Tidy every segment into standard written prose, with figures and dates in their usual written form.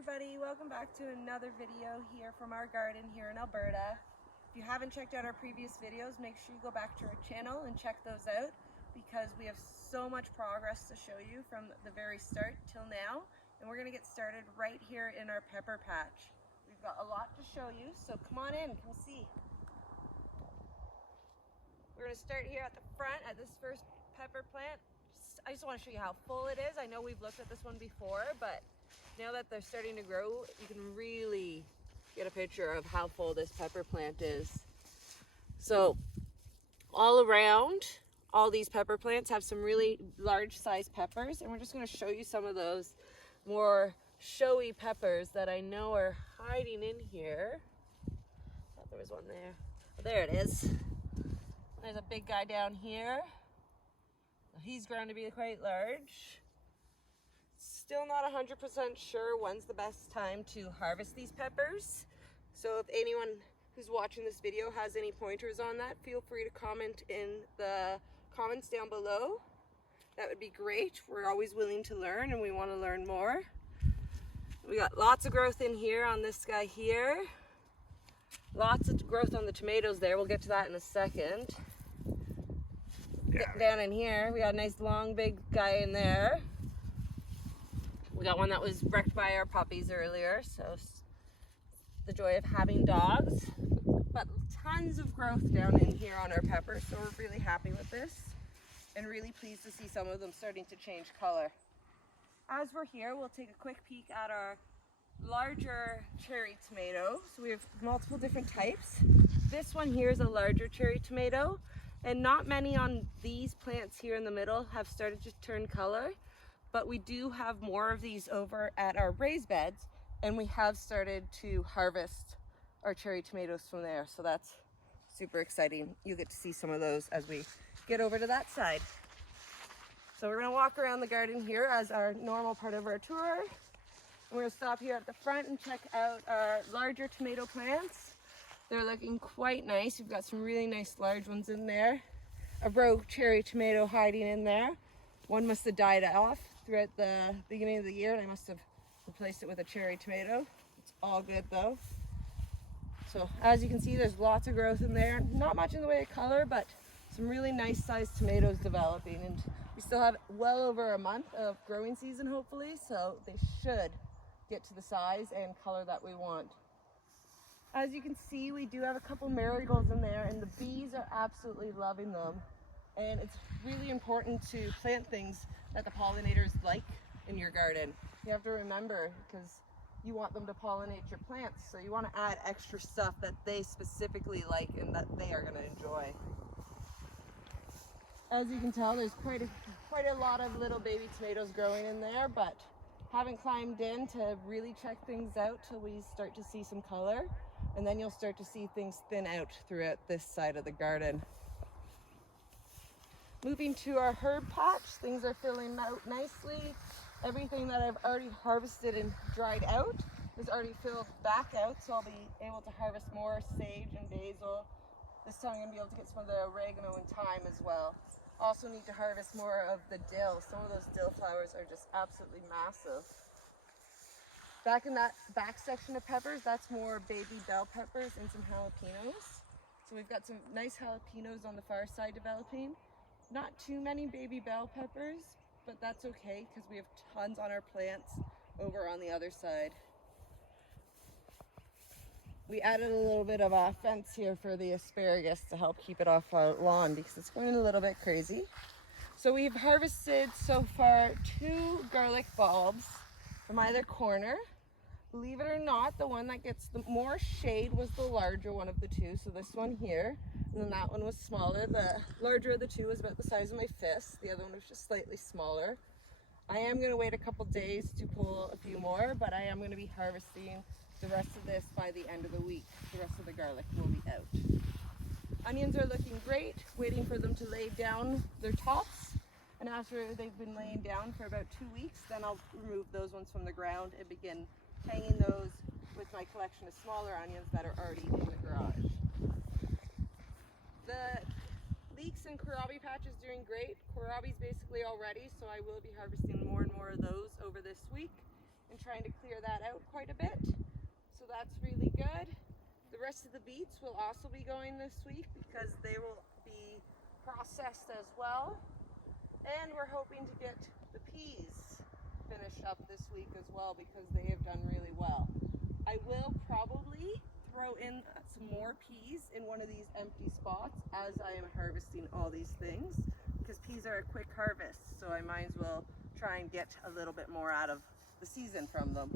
everybody, welcome back to another video here from our garden here in Alberta. If you haven't checked out our previous videos, make sure you go back to our channel and check those out because we have so much progress to show you from the very start till now, and we're going to get started right here in our pepper patch. We've got a lot to show you, so come on in, come see. We're going to start here at the front at this first pepper plant. I just want to show you how full it is. I know we've looked at this one before, but now that they're starting to grow, you can really get a picture of how full this pepper plant is. So all around, all these pepper plants have some really large sized peppers, and we're just going to show you some of those more showy peppers that I know are hiding in here. I thought there was one there. Oh, there it is. There's a big guy down here. He's grown to be quite large. Still not 100% sure when's the best time to harvest these peppers. So if anyone who's watching this video has any pointers on that, feel free to comment in the comments down below. That would be great. We're always willing to learn and we want to learn more. We got lots of growth in here on this guy here. Lots of growth on the tomatoes there. We'll get to that in a second. Down in here, we got a nice long big guy in there. We got one that was wrecked by our puppies earlier, so the joy of having dogs. But tons of growth down in here on our peppers, so we're really happy with this and really pleased to see some of them starting to change color. As we're here, we'll take a quick peek at our larger cherry tomato. So we have multiple different types. This one here is a larger cherry tomato. And not many on these plants here in the middle have started to turn color, but we do have more of these over at our raised beds, and we have started to harvest our cherry tomatoes from there. So that's super exciting. You get to see some of those as we get over to that side. So we're gonna walk around the garden here as our normal part of our tour. And we're gonna stop here at the front and check out our larger tomato plants. They're looking quite nice. We've got some really nice large ones in there. A rogue cherry tomato hiding in there. One must have died off throughout the beginning of the year, and I must have replaced it with a cherry tomato. It's all good though. So as you can see, there's lots of growth in there. Not much in the way of color, but some really nice sized tomatoes developing. And we still have well over a month of growing season, hopefully, so they should get to the size and color that we want. As you can see, we do have a couple marigolds in there, and the bees are absolutely loving them. And it's really important to plant things that the pollinators like in your garden. You have to remember, because you want them to pollinate your plants, so you want to add extra stuff that they specifically like and that they are going to enjoy. As you can tell, there's quite a lot of little baby tomatoes growing in there, but haven't climbed in to really check things out till we start to see some color. And then you'll start to see things thin out throughout this side of the garden. Moving to our herb patch, things are filling out nicely. Everything that I've already harvested and dried out is already filled back out, so I'll be able to harvest more sage and basil. This time I'm going to be able to get some of the oregano and thyme as well. Also need to harvest more of the dill. Some of those dill flowers are just absolutely massive. Back in that back section of peppers, that's more baby bell peppers and some jalapenos. So we've got some nice jalapenos on the far side developing. Not too many baby bell peppers, but that's okay because we have tons on our plants over on the other side. We added a little bit of a fence here for the asparagus to help keep it off our lawn because it's going a little bit crazy. So we've harvested so far 2 garlic bulbs from either corner. Believe it or not, the one that gets the more shade was the larger one of the 2. So this one here, and then that one was smaller. The larger of the 2 was about the size of my fist. The other one was just slightly smaller. I am going to wait a couple days to pull a few more, but I am going to be harvesting the rest of this by the end of the week. The rest of the garlic will be out. Onions are looking great, waiting for them to lay down their tops. And after they've been laying down for about 2 weeks, then I'll remove those ones from the ground and begin hanging those with my collection of smaller onions that are already in the garage. The leeks and kohlrabi patch is doing great. Kohlrabi's basically all ready, so I will be harvesting more and more of those over this week. and trying to clear that out quite a bit. So that's really good. The rest of the beets will also be going this week because they will be processed as well. And we're hoping to get the peas finished up this week as well because they have done really well. I will probably throw in some more peas in one of these empty spots as I am harvesting all these things, because peas are a quick harvest, so I might as well try and get a little bit more out of the season from them.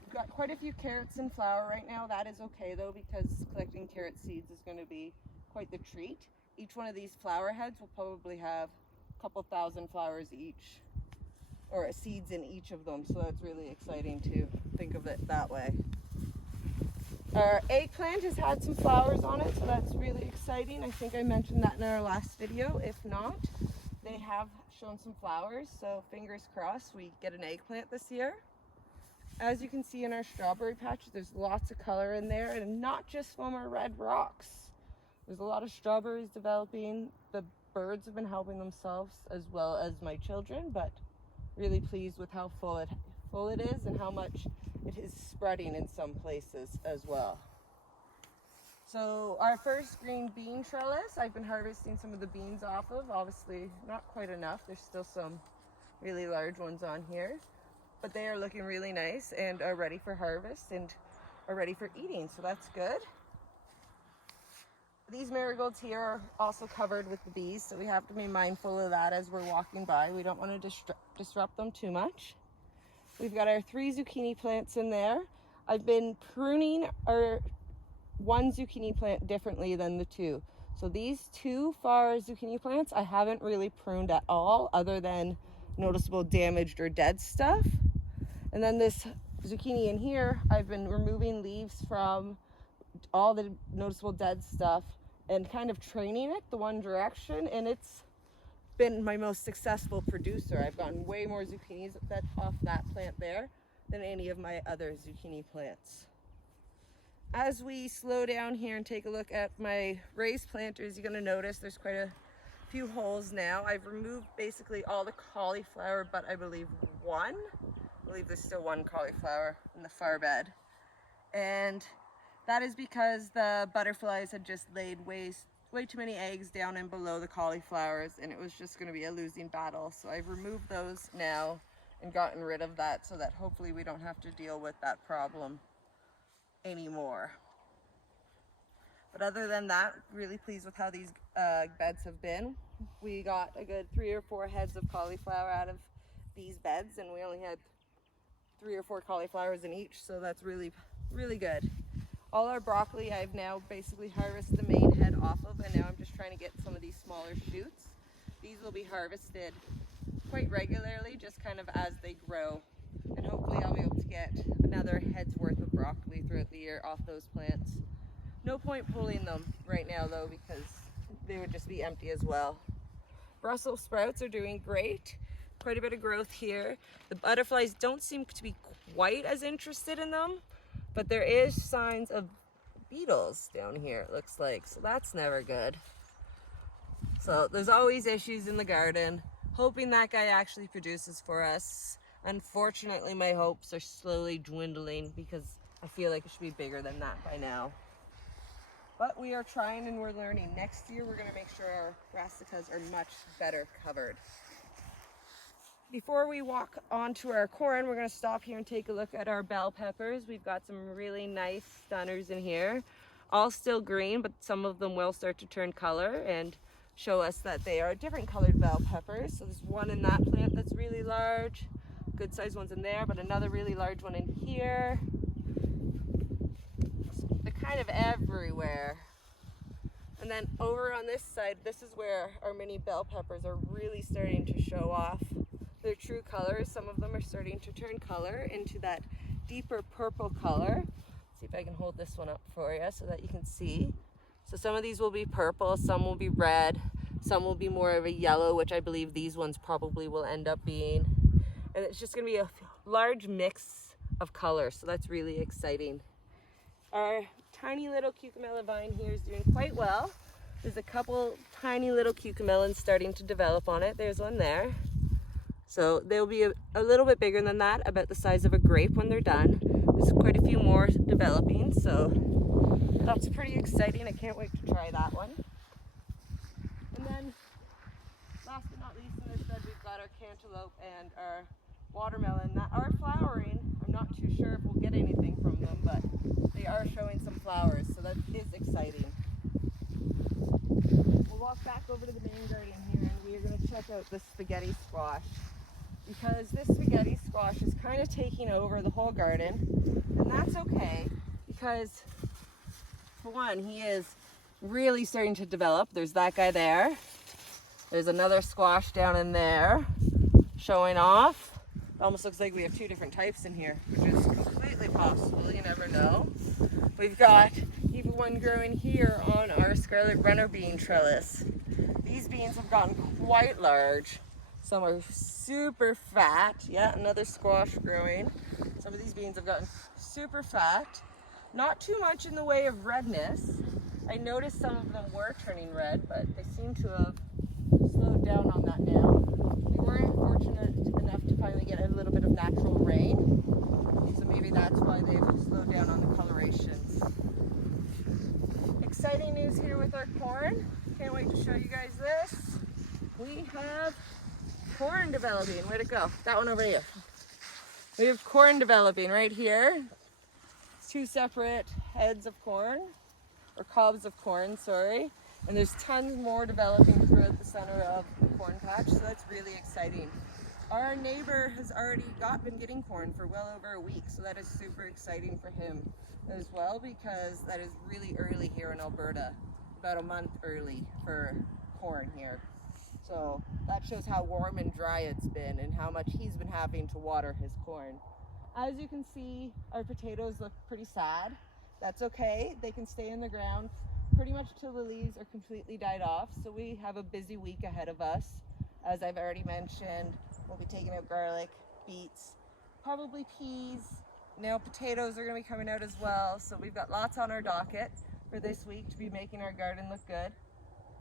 We've got quite a few carrots in flower right now. That is okay though, because collecting carrot seeds is going to be quite the treat. Each one of these flower heads will probably have a couple thousand flowers each, or seeds in each of them, so that's really exciting to think of it that way. Our eggplant has had some flowers on it, so that's really exciting. I think I mentioned that in our last video. If not, they have shown some flowers, so fingers crossed we get an eggplant this year. As you can see in our strawberry patch, there's lots of color in there, and not just from our red rocks. There's a lot of strawberries developing. The birds have been helping themselves as well as my children, but really pleased with how full it is and how much it is spreading in some places as well. So our first green bean trellis, I've been harvesting some of the beans off of. Obviously not quite enough. There's still some really large ones on here, but they are looking really nice and are ready for harvest and are ready for eating, so that's good. These marigolds here are also covered with the bees, so we have to be mindful of that as we're walking by. We don't want to disrupt them too much. We've got our 3 zucchini plants in there. I've been pruning our 1 zucchini plant differently than the 2. So these 2 far zucchini plants I haven't really pruned at all, other than noticeable damaged or dead stuff. And then this zucchini in here, I've been removing leaves from all the noticeable dead stuff and kind of training it the one direction, and it's been my most successful producer. I've gotten way more zucchinis off that plant there than any of my other zucchini plants. As we slow down here and take a look at my raised planters, you're going to notice there's quite a few holes now. I've removed basically all the cauliflower, but I believe there's still 1 cauliflower in the far bed. And that is because the butterflies had just laid way too many eggs down and below the cauliflowers, and it was just going to be a losing battle. So I've removed those now and gotten rid of that so that hopefully we don't have to deal with that problem anymore. But other than that, really pleased with how these beds have been. We got a good 3 or 4 heads of cauliflower out of these beds, and we only had 3 or 4 cauliflowers in each, so that's really, really good. All our broccoli I've now basically harvested the main head off of, and now I'm just trying to get some of these smaller shoots. These will be harvested quite regularly, just kind of as they grow, and hopefully I'll be able to get another head's worth of broccoli throughout the year off those plants. No point pulling them right now though, because they would just be empty as well. Brussels sprouts are doing great. Quite a bit of growth here. The butterflies don't seem to be quite as interested in them, but there is signs of beetles down here, it looks like, so that's never good. So there's always issues in the garden. Hoping that guy actually produces for us. Unfortunately, my hopes are slowly dwindling because I feel like it should be bigger than that by now. But we are trying and we're learning. Next year, we're gonna make sure our brassicas are much better covered. Before we walk onto our corn, we're going to stop here and take a look at our bell peppers. We've got some really nice stunners in here, all still green, but some of them will start to turn color and show us that they are different colored bell peppers. So there's one in that plant that's really large, good sized ones in there, but another really large one in here. They're kind of everywhere. And then over on this side, this is where our mini bell peppers are really starting to show off their true colors. Some of them are starting to turn color into that deeper purple color. Let's see if I can hold this one up for you so that you can see. So some of these will be purple, some will be red, some will be more of a yellow, which I believe these ones probably will end up being. And it's just gonna be a large mix of colors, so that's really exciting. Our tiny little cucumella vine here is doing quite well. There's a couple tiny little cucamelons starting to develop on it. There's one there. So they'll be a little bit bigger than that, about the size of a grape when they're done. There's quite a few more developing, so that's pretty exciting. I can't wait to try that one. And then last but not least in this bed, we've got our cantaloupe and our watermelon that are flowering. I'm not too sure if we'll get anything from them, but they are showing some flowers, so that is exciting. We'll walk back over to the main garden here, and we are going to check out the spaghetti squash, because this spaghetti squash is kind of taking over the whole garden, and that's okay, because for one, he is really starting to develop. There's that guy there. There's another squash down in there showing off. It almost looks like we have two different types in here, which is completely possible. You never know. We've got even one growing here on our scarlet runner bean trellis. These beans have gotten quite large. Some are super fat. Yeah, another squash growing. Some of these beans have gotten super fat. Not too much in the way of redness. I noticed some of them were turning red, but they seem to have slowed down on that now. We were fortunate enough to finally get a little bit of natural rain, so maybe that's why they've slowed down on the colorations. Exciting news here with our corn. Can't wait to show you guys this. We have corn developing. Where'd it go? That one over here. We have corn developing right here. Two separate heads of corn, or cobs of corn, sorry. And there's tons more developing throughout the center of the corn patch, so that's really exciting. Our neighbor has already been getting corn for well over a week, so that is super exciting for him as well, because that is really early here in Alberta, about a month early for corn here. So that shows how warm and dry it's been and how much he's been having to water his corn. As you can see, our potatoes look pretty sad. That's okay, they can stay in the ground pretty much till the leaves are completely died off. So we have a busy week ahead of us. As I've already mentioned, we'll be taking out garlic, beets, probably peas. Now potatoes are gonna be coming out as well. So we've got lots on our docket for this week to be making our garden look good.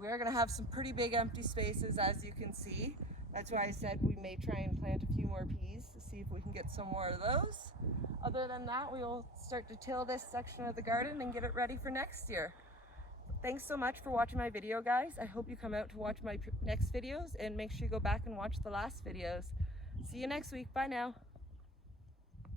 We are gonna have some pretty big empty spaces, as you can see. That's why I said we may try and plant a few more peas to see if we can get some more of those. Other than that, we will start to till this section of the garden and get it ready for next year. Thanks so much for watching my video, guys. I hope you come out to watch my next videos, and make sure you go back and watch the last videos. See you next week. Bye now.